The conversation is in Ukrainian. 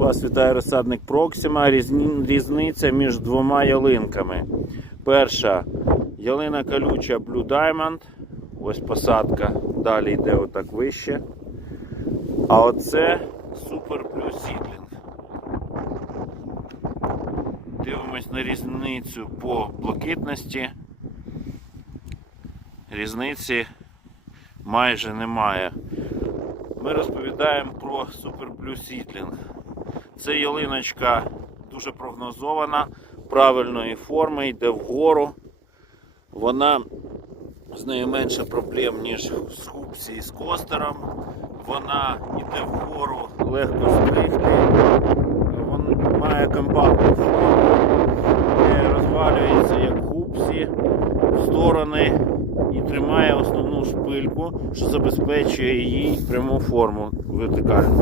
Вас вітає розсадник Проксима. Різниця між двома ялинками. Перша ялина колюча Blue Diamond. Ось посадка. Далі йде отак вище. А оце Super Blue Seedling. Дивимось на різницю по блакитності. Різниці майже немає. Ми розповідаємо про Super Blue Seedling. Це ялиночка дуже прогнозована, правильної форми, йде вгору. Вона з нею менше проблем, ніж з хупсі і з костером. Вона йде вгору, легко стригти. Вона має компактну форму, е, розвалюється як хупсі в сторони і тримає основну шпильку, що забезпечує їй пряму форму вертикальну.